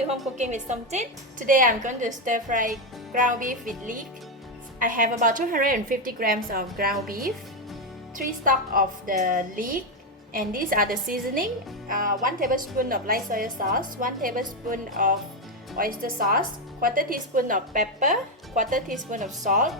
to Home Cooking with Somjit. Today I'm going to stir fry ground beef with leek. I have about 250 grams of ground beef, 3 stalks of the leek, and these are the seasoning. 1 tablespoon of light soy sauce, 1 tablespoon of oyster sauce, 1/4 teaspoon of pepper, 1/4 teaspoon of salt,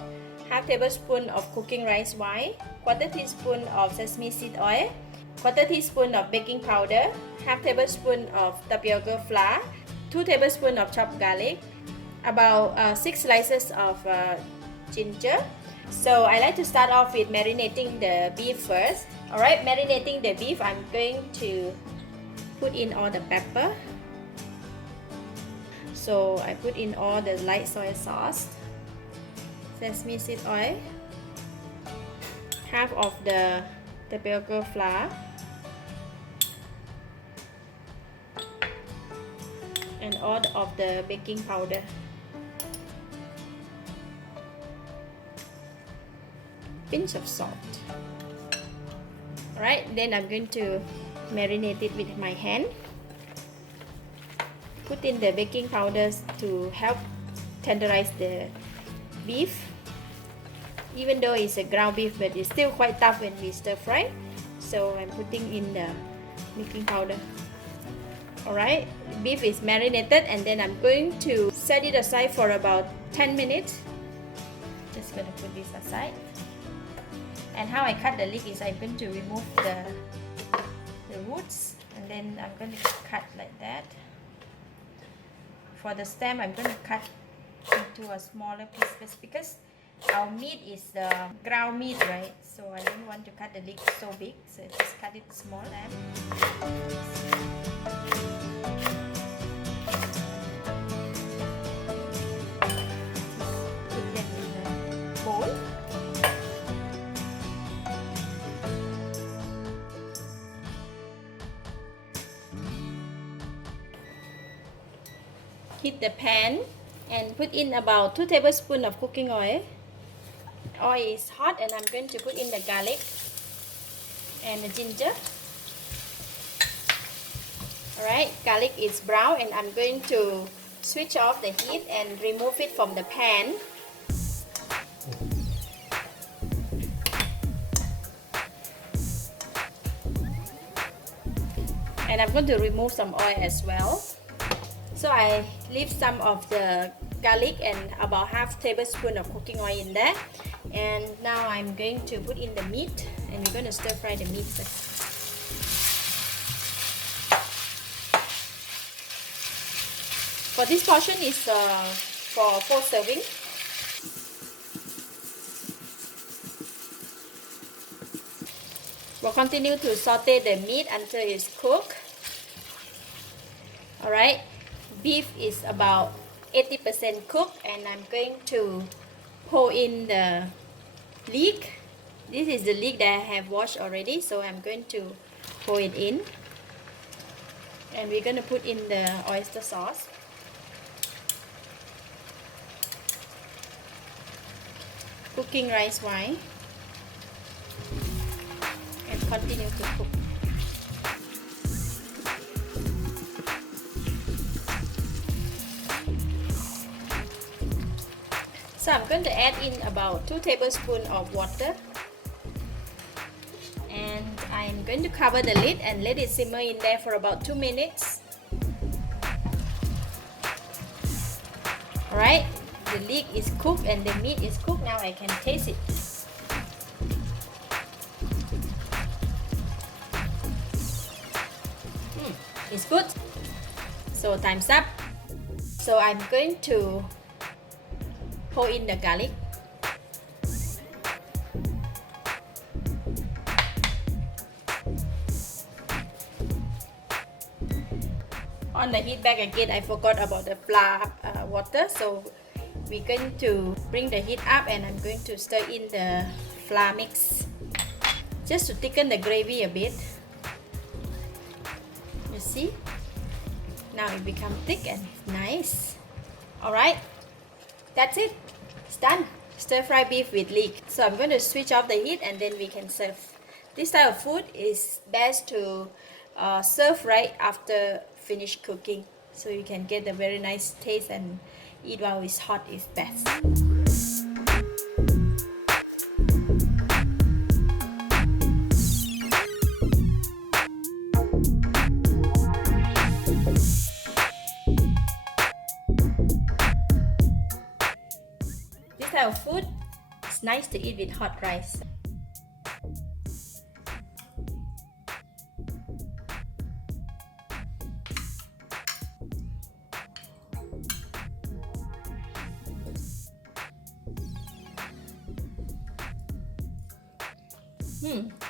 1/2 tablespoon of cooking rice wine, 1/4 teaspoon of sesame seed oil, 1/4 teaspoon of baking powder, 1/2 tablespoon of tapioca flour, 2 tablespoons of chopped garlic, about 6 slices of ginger. So I like to start off with marinating the beef first. Alright, marinating the beef, I'm going to put in all the pepper. So I put in all the light soy sauce, sesame seed oil, half of the tapioca flour, and all of the baking powder. Pinch of salt. Alright, then I'm going to marinate it with my hand. Put in the baking powders to help tenderize the beef. Even though it's a ground beef, but it's still quite tough when we stir fry. So I'm putting in the baking powder. Alright, beef is marinated, and then I'm going to set it aside for about 10 minutes. Just gonna put this aside. And how I cut the leek is I'm going to remove the roots, and then I'm going to cut like that. For the stem, I'm going to cut into a smaller piece because our meat is the ground meat, right? So I don't want to cut the leek so big, so just cut it small. Put them in the bowl. Heat the pan and put in about 2 tablespoons of cooking oil. Oil is hot, and I'm going to put in the garlic and the ginger. Alright, garlic is brown, and I'm going to switch off the heat and remove it from the pan. And I'm going to remove some oil as well. So I leave some of the garlic and about half tablespoon of cooking oil in there. And now I'm going to put in the meat, and we're going to stir fry the meat first. For this portion is for 4 serving. We'll continue to saute the meat until it's cooked. Alright. Beef is about 80% cooked, and I'm going to pour in the leek. This is the leek that I have washed already, so I'm going to pour it in. And we're going to put in the oyster sauce. Cooking rice wine. And continue to cook. So I'm going to add in about 2 tablespoons of water, and I'm going to cover the lid and let it simmer in there for about 2 minutes. Alright, the leek is cooked and the meat is cooked. Now I can taste it. It's good. So time's up. So I'm going to pour in the garlic. On the heat back again, I forgot about the flour water, so we're going to bring the heat up, and I'm going to stir in the flour mix just to thicken the gravy a bit. You see? Now it becomes thick and nice. Alright. That's it. It's done. Stir fry beef with leek. So I'm going to switch off the heat, and then we can serve. This type of food is best to serve right after finished cooking. so you can get a very nice taste, and eat while it's hot is best. This type of food is nice to eat with hot rice.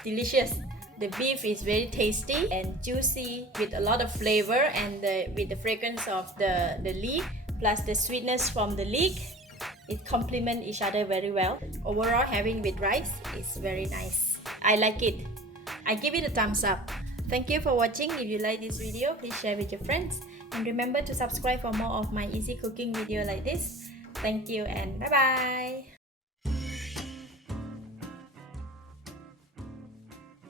Delicious. The beef is very tasty and juicy with a lot of flavor, and with the fragrance of the leek plus the sweetness from the leek, it complements each other very well. Overall, having with rice is very nice. I like it. I give it a thumbs up. Thank you for watching. If you like this video, please share with your friends, and remember to subscribe for more of my easy cooking video like this. Thank you and bye bye.